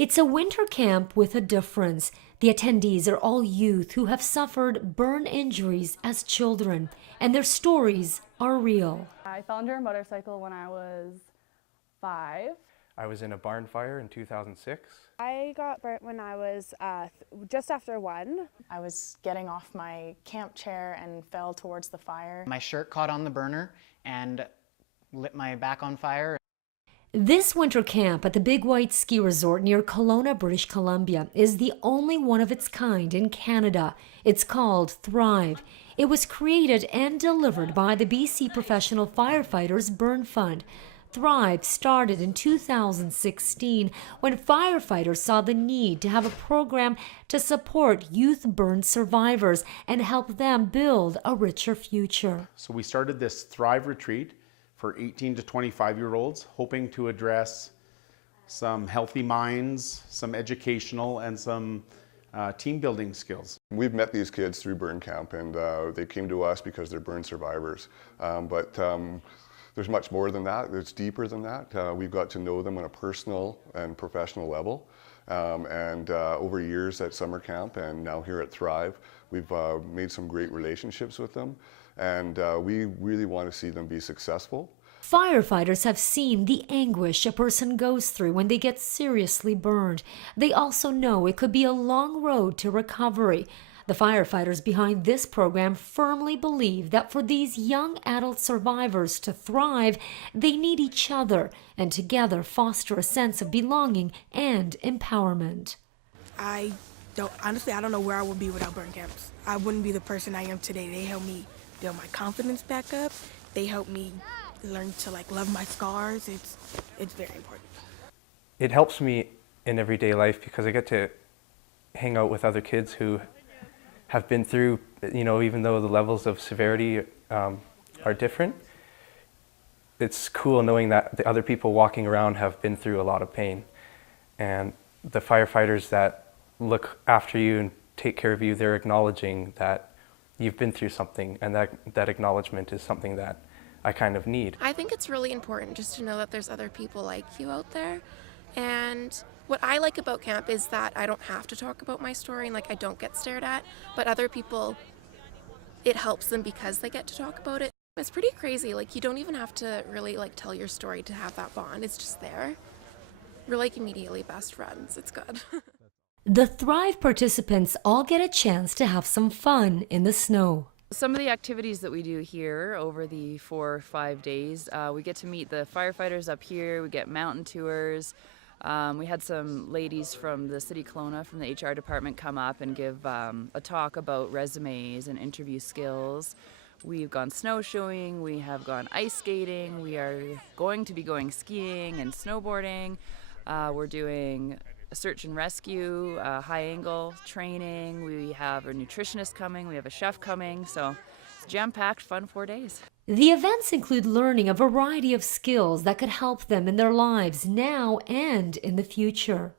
It's a winter camp with a difference. The attendees are all youth who have suffered burn injuries as children, and their stories are real. I fell under a motorcycle when I was 5. I was in a barn fire in 2006. I got burnt when I was just after 1. I was getting off my camp chair and fell towards the fire. My shirt caught on the burner and lit my back on fire. This winter camp at the Big White Ski Resort near Kelowna, British Columbia is the only one of its kind in Canada. It's called Thrive. It was created and delivered by the BC Professional Firefighters Burn Fund. Thrive started in 2016 when firefighters saw the need to have a program to support youth burn survivors and help them build a richer future. So we started this Thrive retreat for 18 to 25-year-olds, hoping to address some healthy minds, some educational, and some team building skills. We've met these kids through burn camp, and they came to us because they're burn survivors. But there's much more than that. It's deeper than that. We've got to know them on a personal and professional level. And over years at summer camp and now here at Thrive, we've made some great relationships with them. And we really want to see them be successful. Firefighters have seen the anguish a person goes through when they get seriously burned. They also know it could be a long road to recovery. The firefighters behind this program firmly believe that for these young adult survivors to thrive, they need each other and together foster a sense of belonging and empowerment. Honestly, I don't know where I would be without burn camps. I wouldn't be the person I am today. They helped me build my confidence back up. They helped me learn to love my scars. It's very important. It helps me in everyday life because I get to hang out with other kids who have been through, even though the levels of severity are different. It's cool knowing that the other people walking around have been through a lot of pain. And the firefighters that look after you and take care of you, they're acknowledging that you've been through something, and that acknowledgement is something that I kind of need. I think it's really important just to know that there's other people like you out there. And what I like about camp is that I don't have to talk about my story and I don't get stared at, but other people, it helps them because they get to talk about it. It's pretty crazy. You don't even have to really tell your story to have that bond. It's just there. We're immediately best friends. It's good. The Thrive participants all get a chance to have some fun in the snow. Some of the activities that we do here over the 4 or 5 days, we get to meet the firefighters up here, we get mountain tours. We had some ladies from the City Kelowna, from the HR department, come up and give a talk about resumes and interview skills. We've gone snowshoeing, we have gone ice skating, we are going to be going skiing and snowboarding. We're doing search and rescue, high angle training. We have a nutritionist coming, we have a chef coming, so it's jam-packed, fun 4 days. The events include learning a variety of skills that could help them in their lives now and in the future.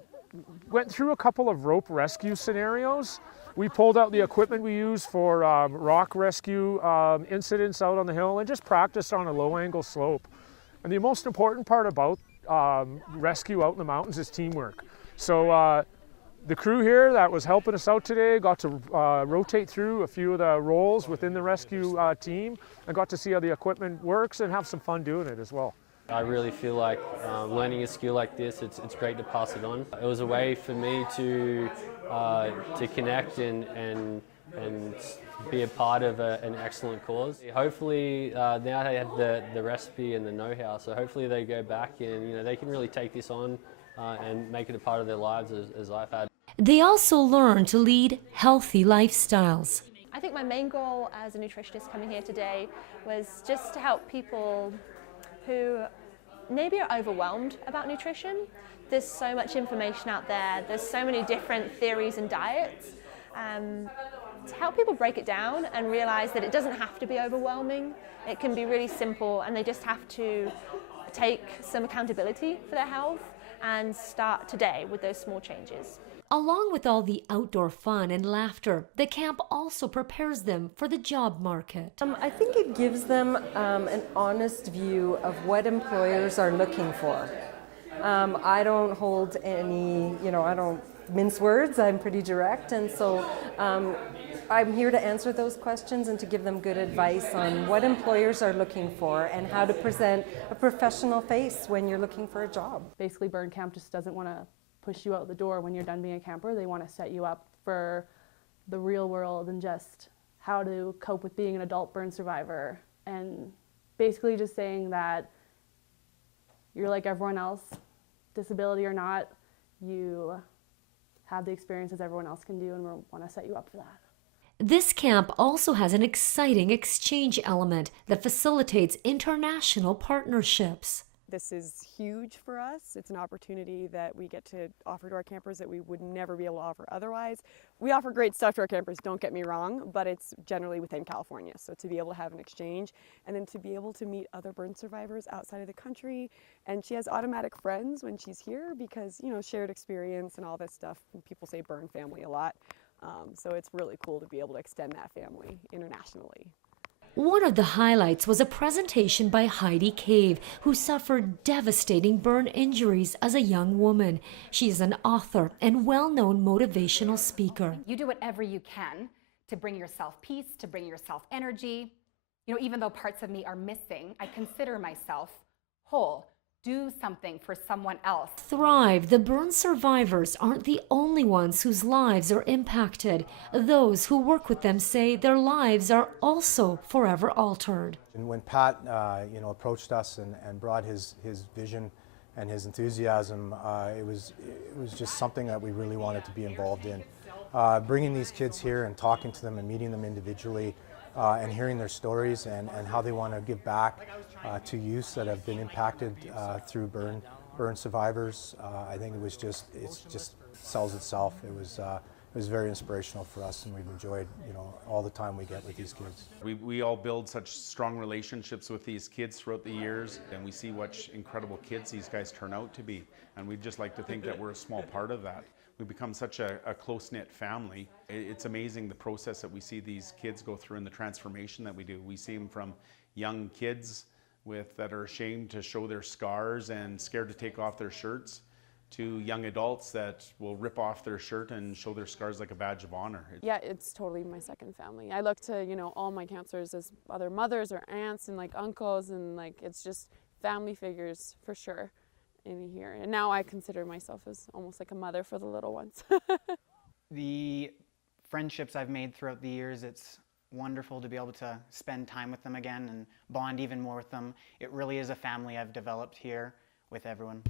Went through a couple of rope rescue scenarios. We pulled out the equipment we use for rock rescue incidents out on the hill and just practiced on a low-angle slope. And the most important part about rescue out in the mountains is teamwork. So the crew here that was helping us out today got to rotate through a few of the roles within the rescue team and got to see how the equipment works and have some fun doing it as well. I really feel like learning a skill like this, it's great to pass it on. It was a way for me to connect and be a part of an excellent cause. Hopefully now they have the recipe and the know-how, so hopefully they go back and they can really take this on and make it a part of their lives as I've had. They also learn to lead healthy lifestyles. I think my main goal as a nutritionist coming here today was just to help people who maybe are overwhelmed about nutrition. There's so much information out there, there's so many different theories and diets. To help people break it down and realize that it doesn't have to be overwhelming, it can be really simple, and they just have to take some accountability for their health and start today with those small changes. Along with all the outdoor fun and laughter, the camp also prepares them for the job market. I think it gives them an honest view of what employers are looking for. I don't hold any, I don't mince words. I'm pretty direct, and so I'm here to answer those questions and to give them good advice on what employers are looking for and how to present a professional face when you're looking for a job. Basically, Burn Camp just doesn't want to push you out the door when you're done being a camper. They want to set you up for the real world and just how to cope with being an adult burn survivor, and basically just saying that you're like everyone else, disability or not, you have the experiences everyone else can do, and we want to set you up for that. This camp also has an exciting exchange element that facilitates international partnerships. This is huge for us. It's an opportunity that we get to offer to our campers that we would never be able to offer otherwise. We offer great stuff to our campers, don't get me wrong, but it's generally within California. So to be able to have an exchange and then to be able to meet other burn survivors outside of the country. And she has automatic friends when she's here because, shared experience and all this stuff. People say burn family a lot. So it's really cool to be able to extend that family internationally. One of the highlights was a presentation by Heidi Cave, who suffered devastating burn injuries as a young woman. She is an author and well-known motivational speaker. You do whatever you can to bring yourself peace, to bring yourself energy. Even though parts of me are missing, I consider myself whole. Do something for someone else. Thrive, the burn survivors aren't the only ones whose lives are impacted. Those who work with them say their lives are also forever altered. And when Pat, approached us and brought his vision and his enthusiasm, it was just something that we really wanted to be involved in. Bringing these kids here and talking to them and meeting them individually and hearing their stories and how they want to give back to youths that have been impacted through burn survivors. I think it just sells itself. It was very inspirational for us, and we've enjoyed all the time we get with these kids. We all build such strong relationships with these kids throughout the years, and we see what incredible kids these guys turn out to be, and we'd just like to think that we're a small part of that. We become such a close-knit family. It's amazing the process that we see these kids go through and the transformation that we do. We see them from young kids that are ashamed to show their scars and scared to take off their shirts, to young adults that will rip off their shirt and show their scars like a badge of honor. Yeah, it's totally my second family. I look to, all my counselors as other mothers or aunts and uncles, and it's just family figures for sure in here. And now I consider myself as almost like a mother for the little ones. The friendships I've made throughout the years, it's wonderful to be able to spend time with them again and bond even more with them. It really is a family I've developed here with everyone.